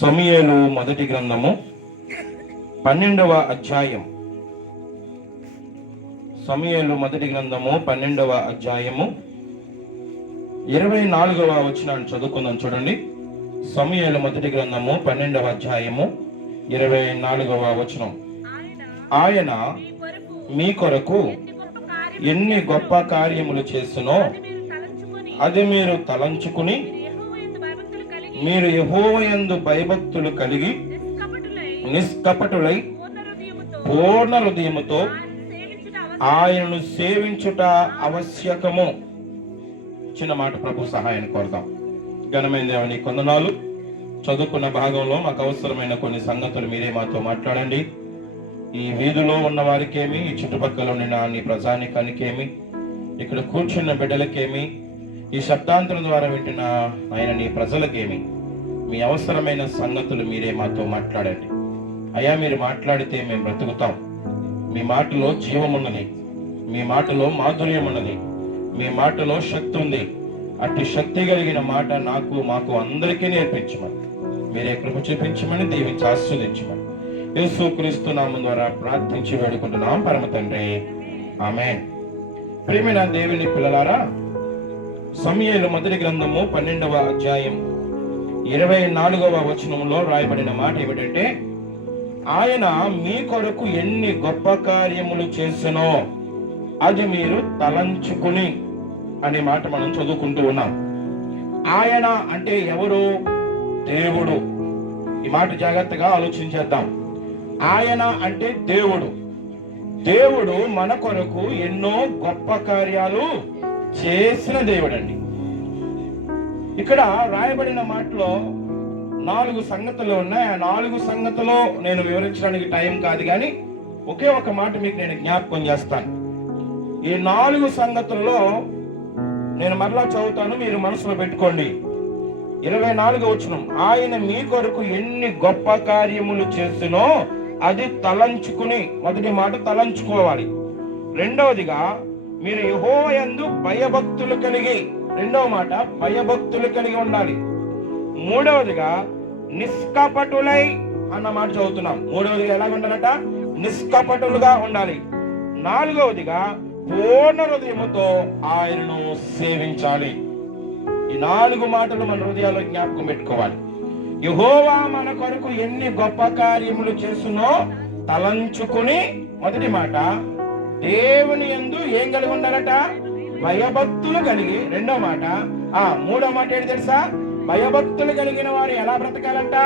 సమూయేలు మొదటి గ్రంథము 12వ అధ్యాయం. సమూయేలు మొదటి గ్రంథము 12వ అధ్యాయము 24వ వచనాన్ని చదువుకుందాం. చూడండి, సమూయేలు మొదటి గ్రంథము 12వ అధ్యాయము 24వ వచనం. ఆయన మీ కొరకు ఎన్ని గొప్ప కార్యములు చేస్తునో అది మీరు తలంచుకుని మీరు యెహోవాయందు భయభక్తులు కలిగి నిష్కపటులై పూర్ణ హృదయముతో ఆయనను సేవించుట ఆవశ్యకము. చిన్న మాట ప్రభు సహాయాన్ని కోరుదాం. ఘనమైన దేవుని కొందనాలు. చదువుకున్న భాగంలో మాకు అవసరమైన కొన్ని సంగతులు మీరే మాతో మాట్లాడండి. ఈ వీధిలో ఉన్న వారికేమి, ఈ చుట్టుపక్కల ఉన్న నీ ప్రజానికానికేమి, ఇక్కడ కూర్చున్న బిడ్డలకేమి, ఈ శబ్దాంతరం ద్వారా వింటున్న ఆయన నీ ప్రజలకేమి, మీ అవసరమైన సంగతులు మీరే మాతో మాట్లాడండి. అయ్యా, మీరు మాట్లాడితే మేము బ్రతుకుతాం. మీ మాటలో జీవం ఉన్నది, మీ మాటలో మాధుర్యం ఉన్నది, మీ మాటలో శక్తి ఉంది. అట్టి శక్తి కలిగిన మాట మాకు అందరికీ నేర్పించమని, మీరే కృప చూపించమని, దీవించి ఆస్వాదించమని యేసుక్రీస్తు నామం ద్వారా ప్రార్థించి వేడుకుంటున్నాం పరమ తండ్రి, ఆమేన్. ప్రియమైన దేవుని పిల్లలారా, సమూయేలు మొదటి గ్రంథము 12వ అధ్యాయం 24వ వచనంలో రాయబడిన మాట ఏమిటంటే, ఆయన మీ కొరకు ఎన్ని గొప్ప కార్యములు చేసినో అది మీరు తలంచుకుని అనే మాట మనం చదువుకుంటూ ఉన్నాం. ఆయన అంటే ఎవరు? దేవుడు. ఈ మాట జాగ్రత్తగా ఆలోచించేద్దాం. ఆయన అంటే దేవుడు. దేవుడు మన కొరకు ఎన్నో గొప్ప కార్యాలు చేసిన దేవుడండి. ఇక్కడ రాయబడిన మాటలో 4 సంగతులు ఉన్నాయి. ఆ 4 సంగతులు నేను వివరించడానికి టైం కాదు, కానీ ఒకే ఒక మాట మీకు నేను జ్ఞాపకం చేస్తాను. ఈ 4 సంగతుల్లో నేను మరలా చదువుతాను, మీరు మనసులో పెట్టుకోండి. 24వ వచనం, ఆయన మీ కొరకు ఎన్ని గొప్ప కార్యములు చేసినో అది తలంచుకుని. మొదటి మాట తలంచుకోవాలి. రెండవదిగా మీరు యెహోవాయందు భయభక్తులు కలిగి. రెండవ మాట భయభక్తులు కలిగి ఉండాలి. మూడవదిగా నిష్కపటులై అన్న మాట చదువుతున్నాం. మూడవదిగా ఎలా ఉండాలట? నిష్కపటులుగా ఉండాలి. నాలుగవదిగా పూర్ణ హృదయముతో ఆయనను సేవించాలి. ఈ 4 మాటలు మన హృదయాల్లో జ్ఞాపకం పెట్టుకోవాలి. యెహోవా మన కొరకు ఎన్ని గొప్ప కార్యములు చేస్తున్నో తలంచుకుని. మొదటి మాట, దేవుని యందు ఏం కలిగి ఉండాలట? భయభక్తులు కలిగి. రెండో మాట, మూడో మాట ఏంటి తెలుసా? భయభక్తులు కలిగిన వారు ఎలా బ్రతకాలట?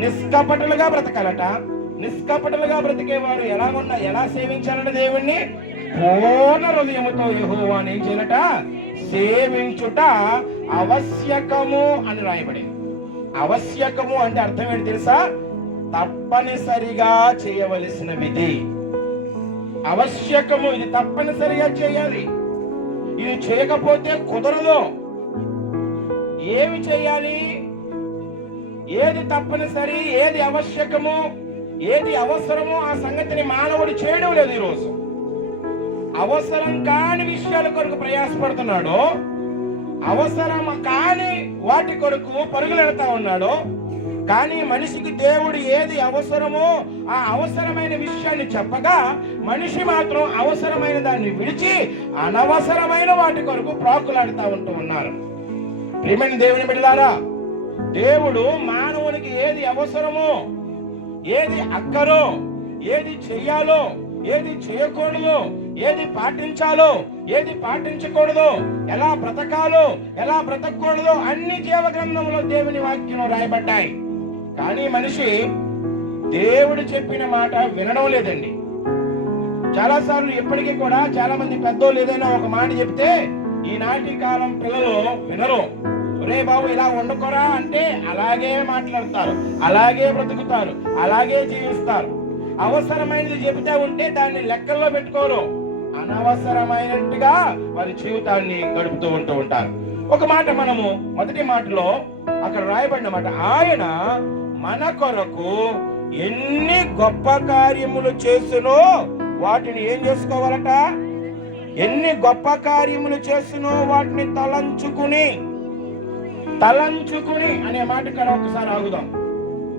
నిష్కపటులుగా బ్రతకాలట. నిష్కపటులుగా బ్రతికేవారు ఎలా సేవించాలంటే దేవుణ్ణి పూర్ణ హృదయముతో యెహోవాని ఏం చేయాలట? సేవించుట ఆవశ్యకము అని రాయబడింది. ఆవశ్యకము అంటే అర్థం ఏంటి తెలుసా? తప్పనిసరిగా చేయవలసిన విధి. ఆవశ్యకము, ఇది తప్పనిసరిగా చేయాలి. ఇది చేయకపోతే కుదరదు. ఏమి చేయాలి? ఏది తప్పనిసరి, ఏది ఆవశ్యకము, ఏది అవసరమో ఆ సంగతిని మానవుడు చేయడం లేదు. ఈరోజు అవసరం కాని విషయాల కొరకు ప్రయాసపడుతున్నాడు, అవసరం కాని వాటి కొరకు పరుగులెడతా ఉన్నాడు. కానీ మనిషికి దేవుడు ఏది అవసరమో ఆ అవసరమైన విషయాన్ని చెప్పగా మనిషి మాత్రం అవసరమైన దాన్ని విడిచి అనవసరమైన వాటి కొరకు ప్రాకులాడుతూ ఉన్నారు. ప్రియమైన దేవుని బిడ్డలారా, దేవుడు మానవునికి ఏది అవసరమో, ఏది అక్కరో, ఏది చెయ్యాలో, ఏది చేయకూడదు, ఏది పాటించాలో, ఏది పాటించకూడదు, ఎలా బ్రతకాలో, ఎలా బ్రతకూడదో అన్ని జీవగ్రంథంలో దేవుని వాక్యంలో రాయబడ్డాయి. కానీ మనిషి దేవుడు చెప్పిన మాట వినడం లేదండి. చాలా సార్లు ఇప్పటికీ కూడా చాలా మంది పెద్దోళ్ళు ఏదైనా ఒక మాట చెప్తే ఈనాటి కాలం పిల్లలు వినరు. రే బాబు ఇలా వండుకోరా అంటే అలాగే మాట్లాడతారు, అలాగే బ్రతుకుతారు, అలాగే జీవిస్తారు. అవసరమైనది చెబితే ఉంటే దాన్ని లెక్కల్లో పెట్టుకోరు. అనవసరమైనట్టుగా వారి జీవితాన్ని గడుపుతూ ఉంటారు. ఒక మాట మనము మొదటి మాటలో అక్కడ రాయబడిన మాట, ఆయన మన కొరకు ఎన్ని గొప్ప కార్యములు చేస్తునో వాటిని ఏం చేసుకోవాలట? ఎన్ని గొప్ప కార్యములు చేస్తునో వాటిని తలంచుకుని. తలంచుకుని అనే మాట ఇక్కడ ఒకసారి ఆగుదాం.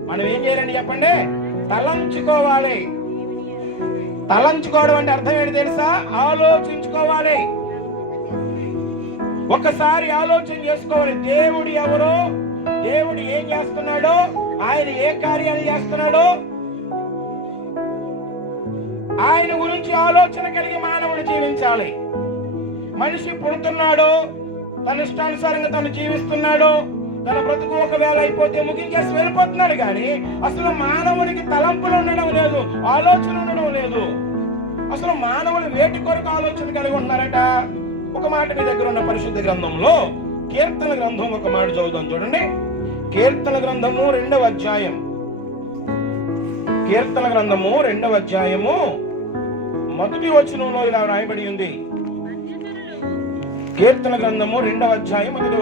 మనం ఏం చేయాలండి చెప్పండి? తలంచుకోవాలి. తలంచుకోవడం అంటే అర్థం ఏంటి తెలుసా? ఆలోచించుకోవాలి. ఒకసారి ఆలోచన చేసుకోవాలి. దేవుడు ఎవరు, దేవుడు ఏం చేస్తున్నాడో, ఆయన ఏ కార్యాలు చేస్తున్నాడో, ఆయన గురించి ఆలోచన కలిగి మానవుడు జీవించాలి. మనిషి పుడుతున్నాడు, తన ఇష్టానుసారంగా తను జీవిస్తున్నాడు, తన బ్రతుకు ఒకవేళ అయిపోతే ముగించేసి వెళ్ళిపోతున్నాడు. కానీ అసలు మానవుడికి తలంపులు ఉండడం లేదు, ఆలోచన ఉండడం లేదు. అసలు మానవుడు వేటి కొరకు ఆలోచన కలిగి ఉన్నారట? ఒక మాట మీ దగ్గర ఉన్న పరిశుద్ధ గ్రంథంలో కీర్తన గ్రంథం ఒక మాట చదువుదాం చూడండి. కీర్తన గ్రంథము 2వ అధ్యాయం. కీర్తన గ్రంథము 2వ అధ్యాయము మొదటి వచనంలో ఇలా రాయబడి ఉంది. కీర్తన గ్రంథము 2వ అధ్యాయం మొదటి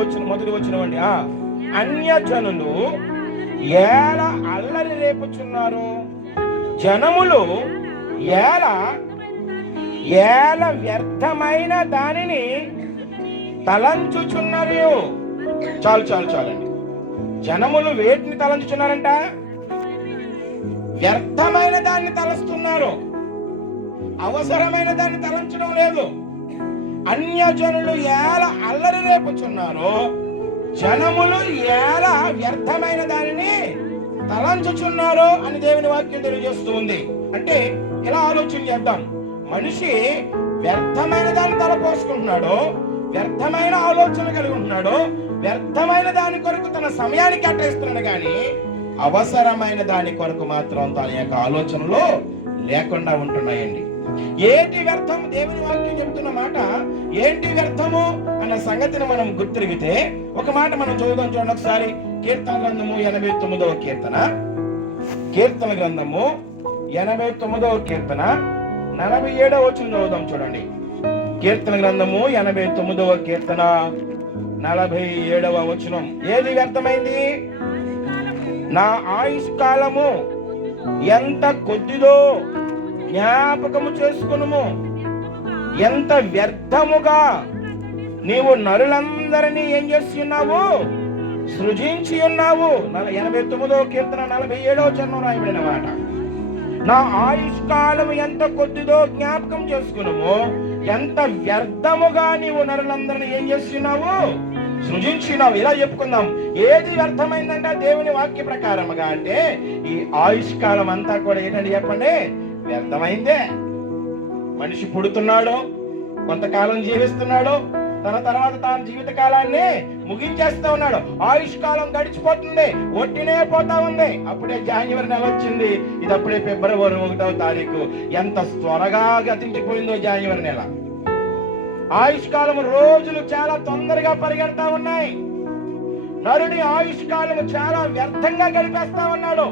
వచనం అండి. అన్యజనులు ఏల అల్లరి రేపుచున్నారు, జనములు ఏల వ్యర్థమైన దానిని తలంచుచున్నారు. చాలండి. జనములు వేటిని తలంచుచున్నారంట? వ్యర్థమైన దాన్ని తలస్తున్నారు, అవసరమైన దాన్ని తలంచడం లేదు. అన్యజనులు ఏల అల్లరి రేపుచున్నారు, జనములు ఏల వ్యర్థమైన దానిని తలంచుచున్నారు అని దేవుని వాక్యం తెలియజేస్తూ ఉంది. అంటే ఇలా ఆలోచన చేద్దాం. మనిషి వ్యర్థమైన దాన్ని తలపోసుకుంటున్నాడు, వ్యర్థమైన ఆలోచన కలిగి ఉంటున్నాడు, వ్యర్థమైన దాని కొరకు తన సమయాన్ని కేటాయిస్తున్నాడు. కానీ అవసరమైన దాని కొరకు మాత్రం తన యొక్క ఆలోచనలో లేకుండా ఉంటున్నాయండి. ఏంటి వ్యర్థం? దేవుని వాక్యం చెబుతున్న మాట ఏంటి వ్యర్థము అన్న సంగతిని మనం గుర్తిరిగితే ఒక మాట మనం చదువుదాం చూడండి ఒకసారి. కీర్తన గ్రంథము 89వ కీర్తన, కీర్తన గ్రంథము 89వ కీర్తన 47వ వచనం చదువుదాం చూడండి. కీర్తన గ్రంథము 89వ కీర్తన 47వ వచనం. ఏది వ్యర్థమైంది? నా ఆయుష్కాలము ఎంత కొద్దిదో జ్ఞాపకము చేసుకునుము, ఎంత వ్యర్థముగా నీవు నరులందరినీ ఏం చేసి ఉన్నావు? సృజించి ఉన్నావు. 89వ కీర్తన 47వ వచనం రాయబడిన మాట. నా ఆయుష్కాలం ఎంత కొద్దిదో జ్ఞాపకం చేసుకున్నాము, ఎంత వ్యర్థముగా నీవు నరులందరినీ ఏం చేస్తున్నావు? సృజించినావు. ఇలా చెప్పుకుందాం. ఏది వ్యర్థమైందంటే దేవుని వాక్య ప్రకారముగా అంటే ఈ ఆయుష్కాలం అంతా కూడా ఏంటంటే చెప్పండి? వ్యర్థమైందే. మనిషి పుడుతున్నాడు, కొంతకాలం జీవిస్తున్నాడు, తన తర్వాత తాను జీవిత కాలాన్ని ముగించేస్తా ఉన్నాడు. ఆయుష్కాలం గడిచిపోతుంది, ఒట్టినే పోతా ఉంది. అప్పుడే జనవరి నెల వచ్చింది, ఇది అప్పుడే ఫిబ్రవరి 1వ తారీఖు. ఎంత త్వరగా గతించిపోయిందో జనవరి నెల. ఆయుష్కాలం రోజులు చాలా తొందరగా పరిగెడతా ఉన్నాయి. నరుని ఆయుష్కాలం చాలా వ్యర్థంగా గడిపేస్తా ఉన్నాడు.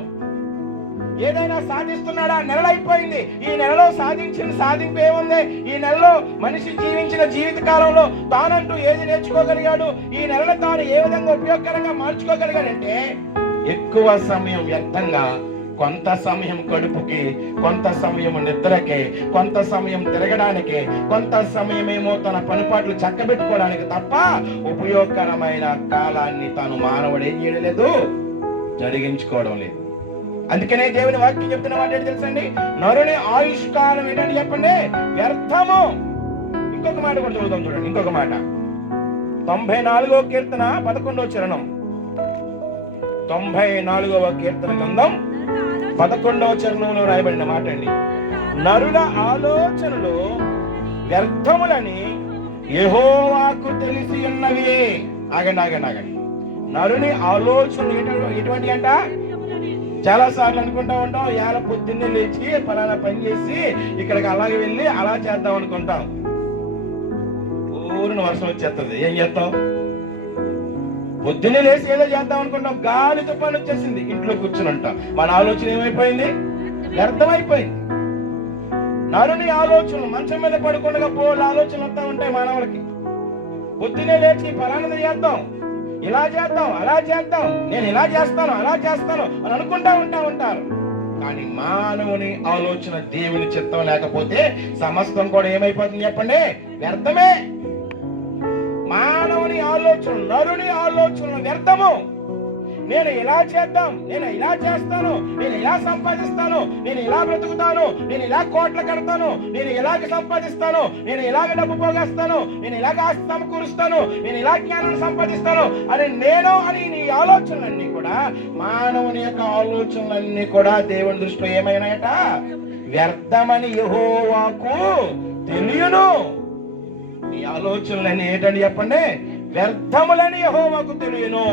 ఏదైనా సాధిస్తున్నాడా? నెల అయిపోయింది. ఈ నెలలో సాధించిన సాధింపు ఏముంది? ఈ నెలలో మనిషి జీవించిన జీవిత కాలంలో తానంటూ ఏది నేర్చుకోగలిగాడు? ఈ నెలను తాను ఏ విధంగా ఉపయోగకరంగా మార్చుకోగలిగాడంటే ఎక్కువ సమయం వ్యర్థంగా, కొంత సమయం కడుపుకి, కొంత సమయం నిద్రకి, కొంత సమయం తిరగడానికి, కొంత సమయం ఏమో తన పనిపాట్లు చక్కబెట్టుకోవడానికి తప్ప ఉపయోగకరమైన కాలాన్ని తాను మానవుడు ఏం చేయలేదు, జరిగించుకోవడం లేదు. అందుకనే దేవుని వాక్యం చెప్తున్న మాట ఏంటి తెలుసండి? నరుని ఆయుష్కాలం ఏంటంటే చెప్పండి? వ్యర్థము. ఇంకొక మాట కూడా చదువుతాం చూడండి. ఇంకొక మాట 94వ కీర్తన 11వ చరణం. 94వ కీర్తన గ్రంథం 11వ చరణంలో రాయబడిన మాట అండి. నరుల ఆలోచనలు వ్యర్థములని యెహోవాకు తెలిసి ఉన్నవి. ఆగండి. నరుని ఆలోచనలు ఎటువంటి అంట? చాలా సార్లు అనుకుంటా ఉంటాం, ఇవాళ పొద్దున్నే లేచి పలానా పని చేసి ఇక్కడికి అలాగే వెళ్ళి అలా చేద్దాం అనుకుంటాం. ఊరిన వర్షం వచ్చేస్తుంది, ఏం చేస్తాం? పొద్దున్నే లేచి ఏదో చేద్దాం అనుకుంటాం, గాలి తుఫాను వచ్చేసింది, ఇంట్లో కూర్చుని ఉంటాం. మన ఆలోచన ఏమైపోయింది? వ్యర్థమైపోయింది. నరుని ఆలోచనలు మంచం మీద పడుకుండగా పోల్ ఆలోచనలు వస్తూ ఉంటాయి మానవులకి. పొద్దున్నే లేచి పలానా చేద్దాం, ఇలా చేద్దాం, అలా చేద్దాం, నేను ఇలా చేస్తాను, అలా చేస్తాను అని అనుకుంటా ఉంటారు. కానీ మానవుని ఆలోచన దేవుని చిత్తం లేకపోతే సమస్తం కూడా ఏమైపోతుంది చెప్పండి? వ్యర్థమే. మానవుని ఆలోచన, నరుని ఆలోచన వ్యర్థము. నేను ఇలా చేద్దాం, నేను ఇలా చేస్తాను, నేను ఇలా సంపాదిస్తాను, నేను ఇలా బ్రతుకుతాను, నేను ఇలా కోట్లు కడతాను, నేను ఇలాగ సంపాదిస్తాను, నేను ఇలాగ డబ్బు పోగేస్తాను, నేను ఇలాగ ఆస్తి సమకూరుస్తాను, నేను ఇలా జ్ఞానం సంపాదిస్తాను అని నీ ఆలోచనలన్నీ కూడా, మానవుని యొక్క ఆలోచనలన్నీ కూడా దేవుని దృష్టిలో ఏమైనాయట? వ్యర్థమని యెహోవాకు తెలియను. నీ ఆలోచనలని ఏంటండి చెప్పండి? వ్యర్థములని యెహోవాకు తెలియను.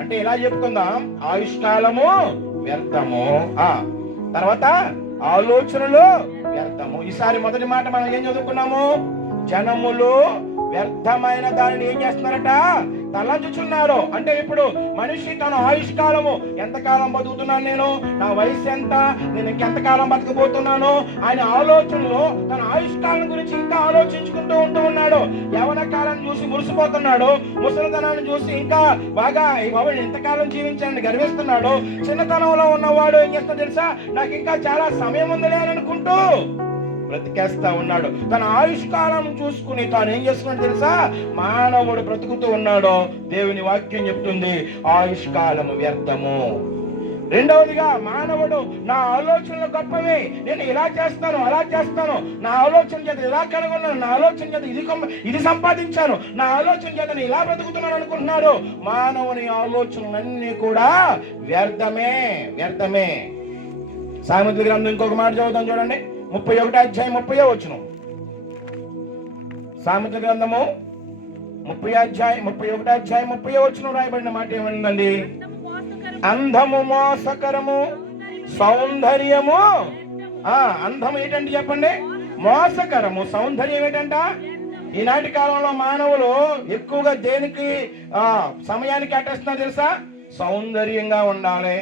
అంటే ఇలా చెప్పుకుందాం, ఆయుష్కాలము వ్యర్థము, తర్వాత ఆలోచనలు వ్యర్థము. ఈసారి మొదటి మాట మనం ఏం చదువుకున్నాము? జనములు వ్యర్థమైన దానిని ఏం చేస్తున్నారట? తలంచుచున్నారు. అంటే ఇప్పుడు మనిషి తన ఆయుష్కాలము, ఎంతకాలం బతుకుతున్నాను నేను, నా వయసు ఎంత, నేను ఇంకెంతకాలం బతకబోతున్నాను ఆయన ఆలోచనలో తన ఆయుష్కాలం గురించి ఇంకా ఆలోచించుకుంటూ ఉన్నాడు. యవన కాలం చూసి మురిసిపోతున్నాడు, ముసలితనాన్ని చూసి ఇంకా బాగా ఎంతకాలం జీవించాలని గర్విస్తున్నాడు. చిన్నతనంలో ఉన్నవాడు ఏం చేస్తాడు తెలుసా? నాకు ఇంకా చాలా సమయం ఉందిలే అని అనుకుంటూ బ్రతికేస్తా ఉన్నాడు. తన ఆయుష్కాలం చూసుకుని తాను ఏం చేస్తున్నాడు తెలుసా? మానవుడు బ్రతుకుతూ ఉన్నాడు. దేవుని వాక్యం చెప్తుంది ఆయుష్కాలము వ్యర్థము. రెండవదిగా, మానవుడు నా ఆలోచనలు గొప్పవే, నేను ఇలా చేస్తాను, అలా చేస్తాను, నా ఆలోచన చేత ఇలా కనుగొన్నాను, నా ఆలోచన చేత ఇది సంపాదించాను, నా ఆలోచన చేత నేను ఇలా బ్రతుకుతున్నాను అనుకుంటున్నాడు. మానవుని ఆలోచనలన్నీ కూడా వ్యర్థమే, వ్యర్థమే. సామెతల గ్రంథం ఇంకొక మాట చదువుతాం చూడండి, 31వ అధ్యాయం 30వ వచనం. సామెతల గ్రంథము 31వ అధ్యాయం 30వ వచనం రాయబడిన మాట ఏమందండి? అందము మోసకరము, సౌందర్యము. అందం ఏంటంటే చెప్పండి? మోసకరము. సౌందర్యం ఏంటంట? ఈనాటి కాలంలో మానవులు ఎక్కువగా దేనికి సమయానికి అట్టేస్తున్నారు తెలుసా? సౌందర్యంగా ఉండాలి,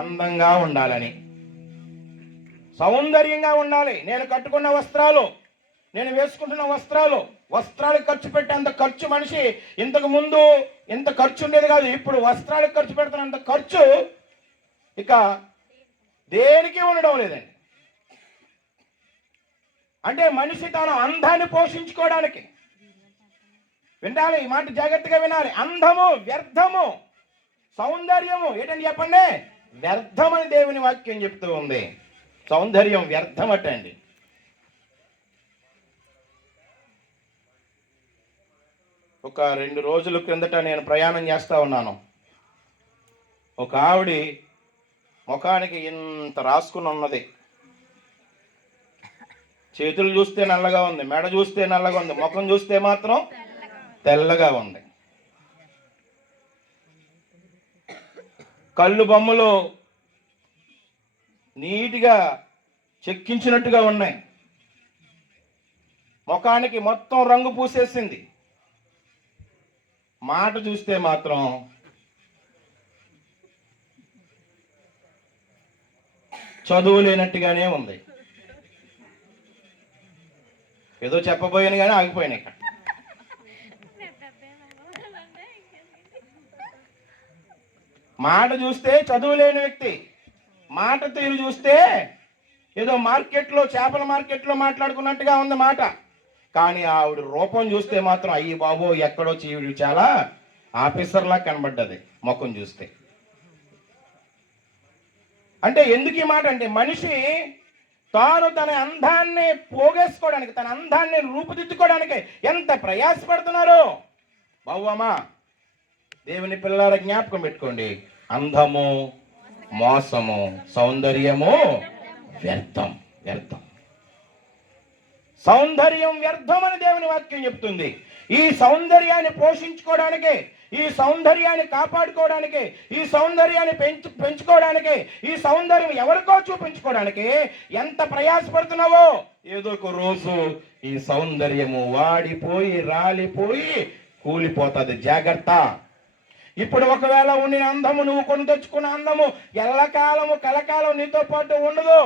అందంగా ఉండాలని. సౌందర్యంగా ఉండాలి. నేను కట్టుకున్న వస్త్రాలు, నేను వేసుకుంటున్న వస్త్రాలకు ఖర్చు పెట్టేంత ఖర్చు మనిషి ఇంతకు ముందు ఎంత ఖర్చు ఉండేది కాదు. ఇప్పుడు వస్త్రాలకు ఖర్చు పెడుతున్నంత ఖర్చు ఇక దేనికి ఉండడం లేదండి. అంటే మనిషి తన అందాన్ని పోషించుకోవడానికి, వినాలి ఈ మాట, జాగ్రత్తగా వినాలి. అందము వ్యర్థము, సౌందర్యము ఏంటండి చెప్పండి? వ్యర్థమని దేవుని వాక్యం చెప్తూ ఉంది. సౌందర్యం వ్యర్థమటండి. ఒక 2 రోజుల క్రిందట నేను ప్రయాణం చేస్తా ఉన్నాను. ఒక ఆవిడ ముఖానికి ఇంత రాసుకుని ఉన్నది. చేతులు చూస్తే నల్లగా ఉంది, మెడ చూస్తే నల్లగా ఉంది, ముఖం చూస్తే మాత్రం తెల్లగా ఉంది. కళ్ళు బొమ్మలు నీట్గా చెక్కించినట్టుగా ఉన్నాయి. ముఖానికి మొత్తం రంగు పూసేసింది. మాట చూస్తే మాత్రం చదువు లేనట్టుగానే ఉంది. ఏదో చెప్పబోయాను కానీ ఆగిపోయాను ఇక్కడ. మాట చూస్తే చదువు లేని వ్యక్తి, మాట తీరు చూస్తే ఏదో మార్కెట్లో, చేపల మార్కెట్లో మాట్లాడుకున్నట్టుగా ఉంది మాట. కానీ ఆవిడ రూపం చూస్తే మాత్రం అయ్యి బాబో ఎక్కడో చీవిడి చాలా ఆఫీసర్లా కనబడ్డది ముఖం చూస్తే. అంటే ఎందుకు ఈ మాట అంటే, మనిషి తాను తన అందాన్ని పోగేసుకోవడానికి, తన అందాన్ని రూపుదిద్దుకోవడానికి ఎంత ప్రయాసపడుతున్నారు. బావమ్మా, దేవుని పిల్లల జ్ఞాపకం పెట్టుకోండి. అందము మోసము, సౌందర్యము వ్యర్థం, వ్యర్థం. సౌందర్యం వ్యర్థం అని దేవుని వాక్యం చెప్తుంది. ఈ సౌందర్యాన్ని పోషించుకోవడానికి, ఈ సౌందర్యాన్ని కాపాడుకోవడానికి, ఈ సౌందర్యాన్ని పెంచుకోవడానికి, ఈ సౌందర్యం ఎవరికో చూపించుకోవడానికి ఎంత ప్రయాసపడుతున్నావో, ఏదో ఒక రోజు ఈ సౌందర్యము వాడిపోయి రాలిపోయి కూలిపోతుంది. జాగ్రత్త. ఇప్పుడు ఒకవేళ ఉండిన అందము, నువ్వు కొని తెచ్చుకున్న అందము ఎల్లకాలము కలకాలం నీతో పాటు ఉండదు.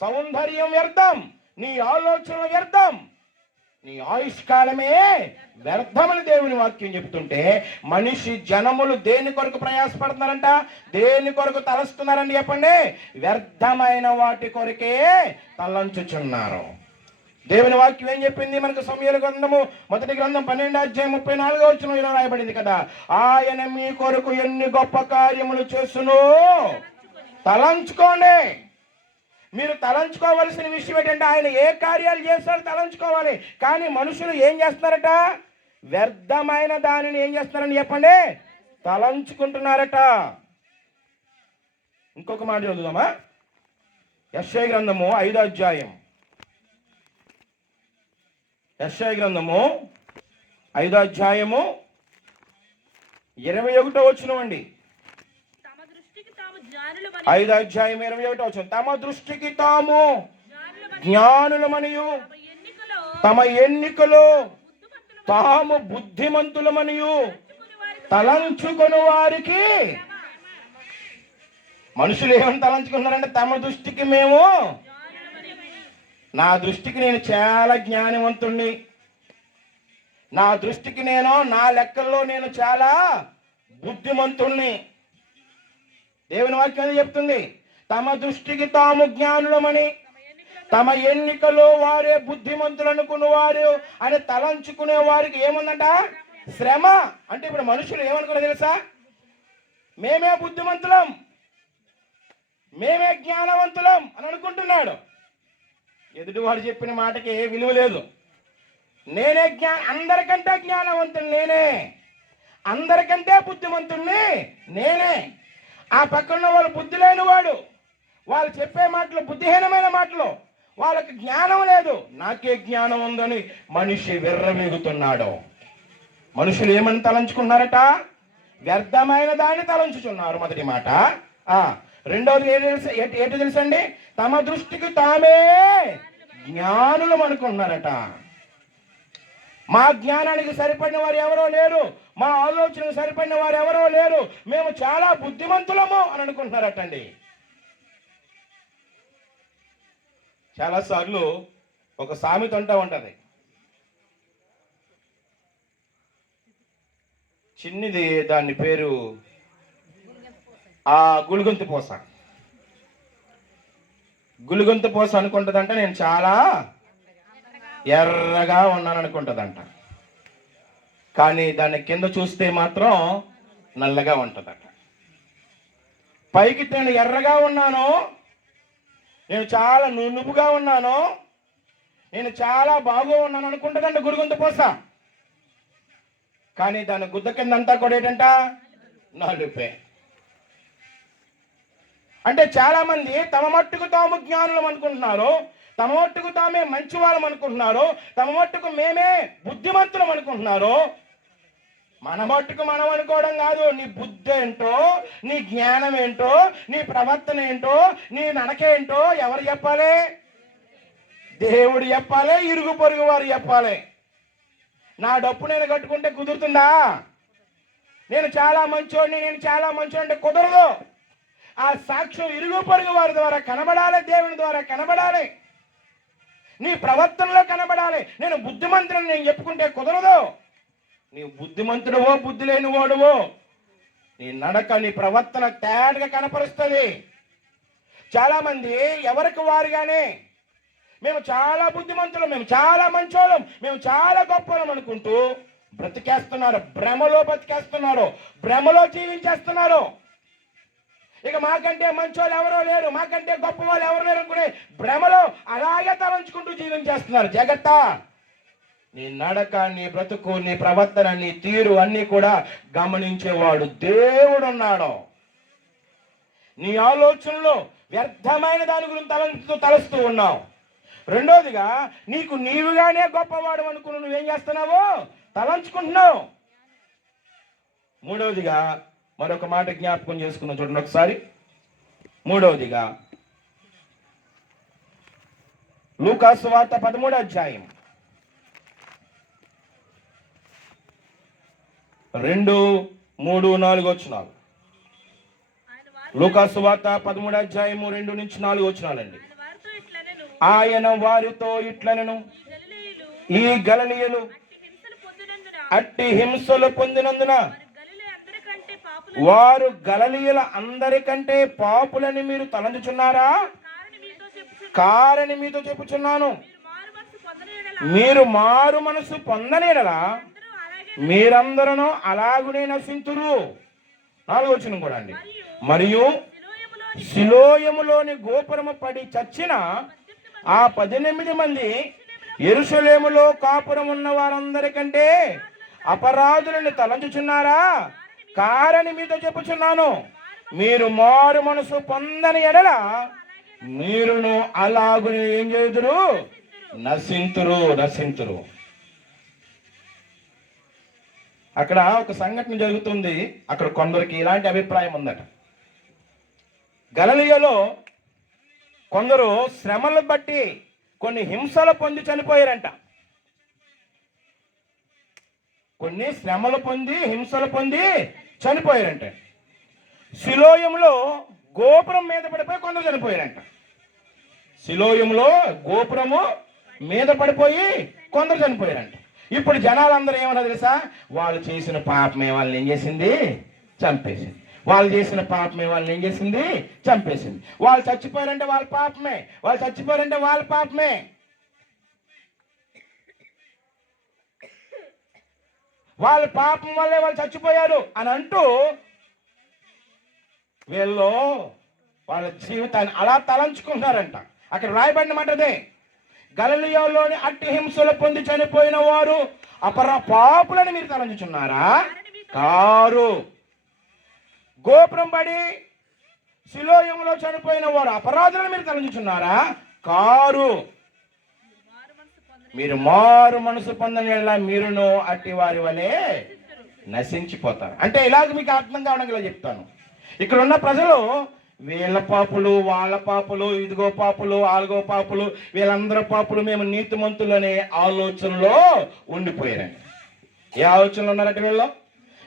సౌందర్యం వ్యర్థం, నీ ఆలోచన వ్యర్థం, నీ ఆయుష్కాలమే వ్యర్థమని దేవుని వాక్యం చెప్తుంటే, మనిషి జనములు దేని కొరకు ప్రయాసపడుతున్నారంట? దేని కొరకు తలస్తున్నారండి చెప్పండి? వ్యర్థమైన వాటి కొరకే తలంచుచున్నారు. దేవుని వాక్యం ఏం చెప్పింది మనకు? సమూయేలు గ్రంథము మొదటి గ్రంథం 12:34 రాయబడింది కదా, ఆయన మీ కొరకు ఎన్ని గొప్ప కార్యములు చేస్తును తలంచుకోండి. మీరు తలంచుకోవలసిన విషయం ఏంటంటే ఆయన ఏ కార్యాలు చేస్తారో తలంచుకోవాలి. కానీ మనుషులు ఏం చేస్తున్నారట? వ్యర్థమైన దానిని ఏం చేస్తున్నారని చెప్పండి? తలంచుకుంటున్నారట. ఇంకొక మాట చదువుదామా? యెషయా గ్రంథము 5వ అధ్యాయం. యెషయా గ్రంథము 5వ అధ్యాయము 21వ వచనం అండి. 5వ అధ్యాయం 21వ వచనం. తమ దృష్టికి తాము జ్ఞానులమనియు తమ ఎన్నికలో తాము బుద్ధిమంతులమనియు తలంచుకొని వారికి. మనుషులు ఏమని తలంచుకున్నారంటే తమ దృష్టికి మేము, నా దృష్టికి నేను చాలా జ్ఞానవంతుణ్ణి, నా దృష్టికి నేను, నా లెక్కల్లో నేను చాలా బుద్ధిమంతుణ్ణి. దేవుని వాక్యం చెప్తుంది, తమ దృష్టికి తాము జ్ఞానులమని తమ ఎన్నికలో వారే బుద్ధిమంతులు అనుకున్న వారు అని తలంచుకునే వారికి ఏముందంట? శ్రమ. అంటే ఇప్పుడు మనుషులు ఏమనుకున్నా తెలుసా? మేమే బుద్ధిమంతులం, మేమే జ్ఞానవంతులం అని అనుకుంటున్నాడు. ఎదుటివాడు చెప్పిన మాటకి ఏ విలువ లేదు. నేనే అందరికంటే జ్ఞానవంతుని నేనే, అందరికంటే బుద్ధిమంతుణ్ణి నేనే. ఆ పక్కన వాళ్ళు బుద్ధి లేని వాడు, వాళ్ళు చెప్పే మాటలు బుద్ధిహీనమైన మాటలు, వాళ్ళకి జ్ఞానం లేదు. నాకే జ్ఞానం ఉందని మనిషి విర్రవీగుతున్నాడు. మనుషులు ఏమని తలంచుకున్నారట? వ్యర్థమైన దాన్ని తలంచుచున్నారు. మొదటి మాట. రెండవది ఏంటి తెలుసండి? తమ దృష్టికి తామే జ్ఞానులం అనుకున్నారట. మా జ్ఞానానికి సరిపడిన వారు ఎవరో లేరు, మా ఆలోచనకు సరిపడిన వారు ఎవరో లేరు, మేము చాలా బుద్ధిమంతులము అని అనుకుంటున్నారటండి. చాలాసార్లు ఒక సామెత అంటూ ఉంటది, చిన్నది, దాని పేరు గుళిగొంతు పూస. గుళిగొంతు పూస అనుకుంటుందంట నేను చాలా ఎర్రగా ఉన్నాను అనుకుంటుందంట. కానీ దాన్ని కింద చూస్తే మాత్రం నల్లగా ఉంటుందట. పైకి నేను ఎర్రగా ఉన్నాను, నేను చాలా నునుపుగా ఉన్నాను, నేను చాలా బాగా ఉన్నాను అనుకుంటుందంట గుళిగొంతు పూస. కానీ దాని గుద్ద కింద అంతా కూడా ఏంటంట? నలుపే. అంటే చాలా మంది తమ మట్టుకు తాము జ్ఞానులం అనుకుంటున్నారు, తమ మట్టుకు తామే మంచి వాళ్ళం అనుకుంటున్నారు, తమ మట్టుకు మేమే బుద్ధిమంతులం అనుకుంటున్నారు. మన మట్టుకు మనం అనుకోవడం కాదు. నీ బుద్ధి ఏంటో, నీ జ్ఞానం ఏంటో, నీ ప్రవర్తన ఏంటో, నీ నడకేంటో ఎవరు చెప్పాలి? దేవుడు చెప్పాలి, ఇరుగు పొరుగు వారు చెప్పాలి. నా డప్పు నేను కట్టుకుంటే కుదురుతుందా? నేను చాలా మంచోడిని, నేను చాలా మంచోడి అంటే కుదరదు. ఆ సాక్ష్యం ఇరుగు పొరుగు వారి ద్వారా కనబడాలి, దేవుని ద్వారా కనబడాలి, నీ ప్రవర్తనలో కనబడాలి. నేను బుద్ధిమంతుని నేను చెప్పుకుంటే కుదరదు. నీవు బుద్ధిమంతుడువో బుద్ధి లేని వాడువో, నీ నడక, నీ ప్రవర్తన తేటగా కనపరుస్తుంది. చాలా మంది ఎవరికి వారుగానే మేము చాలా బుద్ధిమంతులం, మేము చాలా మంచోళం, మేము చాలా గొప్పలం అనుకుంటూ బ్రతికేస్తున్నారు. భ్రమలో బతికేస్తున్నారు, భ్రమలో జీవించేస్తున్నారు. ఇక మాకంటే మంచోళ్ళు ఎవరో లేరు, మాకంటే గొప్ప వాళ్ళు ఎవరు లేరు అనుకునే భ్రమలో అలాగే తలంచుకుంటూ జీవించేస్తున్నారు. జాగ్రత్త. నీ నడక, నీ బ్రతుకు, నీ ప్రవర్తన, నీ తీరు అన్నీ కూడా గమనించేవాడు దేవుడు ఉన్నాడు. నీ ఆలోచనలో వ్యర్థమైన దాని గురించి తలస్తూ ఉన్నావు. రెండోదిగా, నీకు నీవుగానే గొప్పవాడు అనుకుని నువ్వేం చేస్తున్నావు? తలంచుకుంటున్నావు. మూడవదిగా మరొక మాట జ్ఞాపకం చేసుకున్నాం, చూడండి ఒకసారి. మూడవదిగా లూకాసు వార్త 13వ అధ్యాయం 2, 3, 4 వచనాలు. లూకాసు వార్త 13వ అధ్యాయము 2 నుంచి 4 వచనాలండి. ఆయన వారితో ఇట్లనెను, ఈ గలిలయులు అట్టి హింసలు పొందినందున వారు గలిలయుల అందరికంటే పాపులని మీరు తలంచుచున్నారా? కారని మీతో చెప్పుచున్నాను. మీరు మారు మనసు పొందని ఎడల మీరందరూ అలాగునే నశింతురు. 4వ వచనం కూడా అండి. మరియు సిలోయములోని గోపురము పడి చచ్చిన ఆ 18 మంది యెరూషలేములో కాపురం ఉన్న వారందరికంటే అపరాధులను తలంచుచున్నారా? కారని మీతో చెప్పుచున్నాను, మీరు మారు మనసు పొందని ఎడల మీరును అలాగునే ఏం చేయుదురు? నశింతురు. అక్కడ ఒక సంఘటన జరుగుతుంది. అక్కడ కొందరికి ఇలాంటి అభిప్రాయం ఉందట. గలిలయలో కొందరు శ్రమలు బట్టి కొన్ని హింసలు పొంది చనిపోయారంట. కొన్ని శ్రమలు పొంది హింసలు పొంది చనిపోయారంట. సిలోయములో గోపురం మీద పడిపోయి కొందరు చనిపోయారంట. సిలోయములో గోపురము మీద పడిపోయి కొందరు చనిపోయారంట. ఇప్పుడు జనాలందరూ ఏమన్నా తెలుసా? వాళ్ళు చేసిన పాపమే వాళ్ళని ఏం చేసింది? చంపేసింది. వాళ్ళు చేసిన పాపమే వాళ్ళని ఏం చేసింది? చంపేసింది. వాళ్ళు చచ్చిపోయారంటే వాళ్ళ పాపమే, వాళ్ళు చచ్చిపోయారంటే వాళ్ళ పాపమే. వాళ్ళ పాపం వల్లే వాళ్ళు చచ్చిపోయారు అని అంటూ వీళ్ళు వాళ్ళ జీవితాన్ని అలా తలంచుకుంటారంట. అక్కడ రాయబడిన మాట అదే. గలిలయలోని అట్టి హింసలు పొంది చనిపోయిన వారు పాపులని మీరు తలంచుచున్నారా? కారు. గోపురం పడి సిలోయములో చనిపోయిన వారు అపరాధులను మీరు తలంచుచున్నారా? కారు. మీరు మారు మనసు పొందని మీరును అట్టి వారి వలె నశించిపోతారు. అంటే ఇలాగ మీకు అర్థం కావడం ఇలా చెప్తాను. ఇక్కడ ఉన్న ప్రజలు వీళ్ళ పాపులు, వాళ్ళ పాపులు, ఇదిగో పాపులు, ఆల్గో పాపులు, వీళ్ళందరూ పాపులు, మేము నీతిమంతులు అనే ఆలోచనలో ఉండిపోయారండి. ఏ ఆలోచనలు ఉన్నారంటే వీళ్ళు?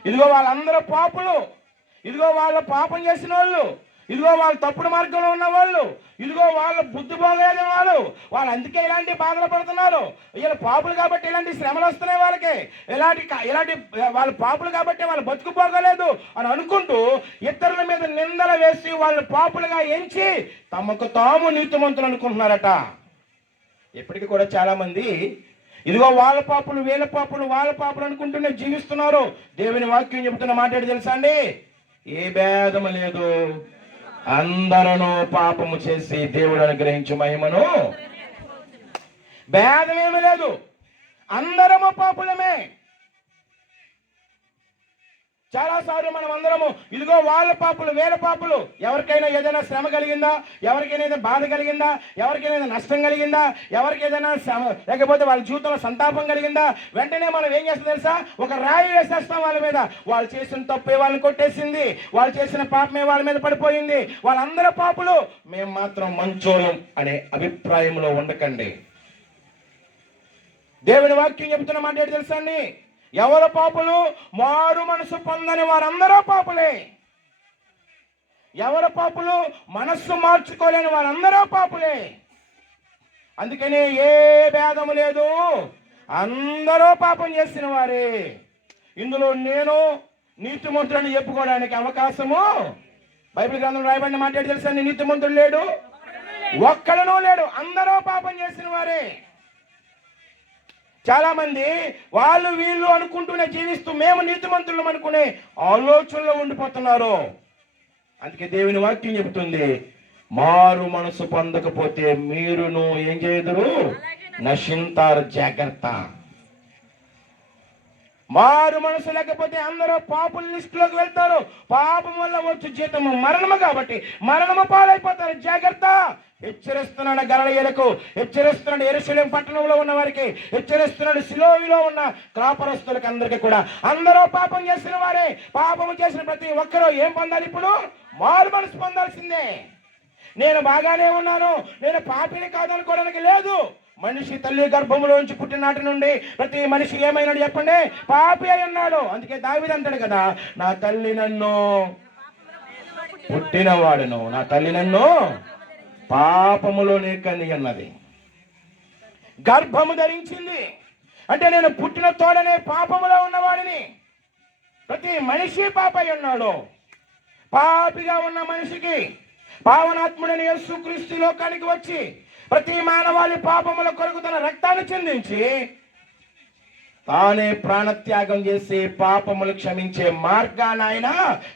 ఇదిగో వాళ్ళందరూ పాపులు, ఇదిగో వాళ్ళ పాపం చేసిన వాళ్ళు, ఇదిగో వాళ్ళు తప్పుడు మార్గంలో ఉన్న వాళ్ళు, ఇదిగో వాళ్ళ బుద్ధి పోగలేని వాళ్ళు అందుకే ఇలాంటి బాధలు పడుతున్నారు. వీళ్ళు పాపులు కాబట్టి ఇలాంటి శ్రమలు వస్తున్నాయి వాళ్ళకి, ఇలాంటి వాళ్ళు పాపులు కాబట్టి వాళ్ళు బతుకుపోగలేదు అని అనుకుంటూ ఇతరుల మీద నిందలు వేసి వాళ్ళు పాపులుగా ఎంచి తమకు తాము నీతిమంతులు అనుకుంటున్నారట. ఇప్పటికీ కూడా చాలా మంది ఇదిగో వాళ్ళ పాపులు, వీళ్ళ పాపులు, వాళ్ళ పాపులు అనుకుంటూనే జీవిస్తున్నారు. దేవుని వాక్యం చెబుతున్న మాట తెలుసా అండి? ఏ భేదము లేదు, అందరూ పాపము చేసి దేవుడు అనుగ్రహించు మహిమను. భేదమేమి లేదు, అందరము పాపులమే. చాలాసార్లు మనం అందరము ఇదిగో వాళ్ళ పాపులు, వీళ్ళ పాపులు. ఎవరికైనా ఏదైనా శ్రమ కలిగిందా? ఎవరికైనా ఏదైనా బాధ కలిగిందా? ఎవరికైనా ఏదైనా నష్టం కలిగిందా? ఎవరికి ఏదైనా లేకపోతే వాళ్ళ జీవితంలో సంతాపం కలిగిందా? వెంటనే మనం ఏం చేస్తాం తెలుసా? ఒక రాయి వేసేస్తాం వాళ్ళ మీద. వాళ్ళు చేసిన తప్పే వాళ్ళని కొట్టేసింది, వాళ్ళు చేసిన పాపమే వాళ్ళ మీద పడిపోయింది, వాళ్ళందరూ పాపులు, మేము మాత్రం మంచోళం అనే అభిప్రాయంలో ఉండకండి. దేవుని వాక్యం చెబుతున్న మాట ఏంటి తెలుసా అండి? ఎవరు పాపులు? మారు మనసు పొందని వారందరూ పాపులే. ఎవరు పాపులు? మనస్సు మార్చుకోలేని వారందరూ పాపులే. అందుకనే ఏ భేదము లేదు, అందరూ పాపం చేసిన వారే. ఇందులో నేను నీతిమంతుడని చెప్పుకోవడానికి అవకాశము బైబిల్ గ్రంథంలో రాయబడిన మాట ఏంటి తెలుసా? నీతిమంతుడు లేడు, ఒక్కడనూ లేడు, అందరూ పాపం చేసిన వారే. చాలా మంది వాళ్ళు వీళ్ళు అనుకుంటూనే జీవిస్తూ మేము నీతిమంతులం అనుకునే ఆలోచనలో ఉండిపోతున్నారు. అందుకే దేవుని వాక్యం చెబుతుంది, మారు మనసు పొందకపోతే మీరును ఏం చేయదురు? నశింతారు. జాగ్రత్త. మారు మనసు లేకపోతే అందరూ పాపుల లిస్టులోకి వెళ్తారు. పాపం వల్ల వచ్చే జీతము మరణము కాబట్టి మరణము పాలైపోతారు. జాగ్రత్త. హెచ్చరిస్తున్నాడు గలిలయులకు, హెచ్చరిస్తున్నాడు యెరూషలేము పట్టణంలో ఉన్న వారికి, హెచ్చరిస్తున్నాడు సిలోయలో ఉన్న కాపురస్తులకు అందరికీ కూడా. అందరూ పాపం చేసిన వారే. పాపము చేసిన ప్రతి ఒక్కరూ ఏం పొందాలి? ఇప్పుడు మారు మనసు పొందాల్సిందే. నేను బాగానే ఉన్నాను, నేను పాపిని కాదనుకోవడానికి లేదు. మనిషి తల్లి గర్భంలోంచి పుట్టినాటి నుండి ప్రతి మనిషి ఏమైనాడు చెప్పండి? పాపి అయి ఉన్నాడు. అందుకే దావీదు అంటాడు కదా, నా తల్లి నన్ను పుట్టినవాడును, నా తల్లి నన్ను పాపములోనే కని అన్నది. గర్భము ధరించింది అంటే నేను పుట్టిన తోడనే పాపములో ఉన్నవాడిని. ప్రతి మనిషి పాప అయి ఉన్నాడు. పాపిగా ఉన్న మనిషికి పావనాత్ముడైన యేసుక్రీస్తు లోకానికి వచ్చి ప్రతి మానవాళి పాపముల కొరకు తన రక్తాన్ని చిందించి తానే ప్రాణత్యాగం చేసి పాపములు క్షమించే మార్గాన్ని ఆయన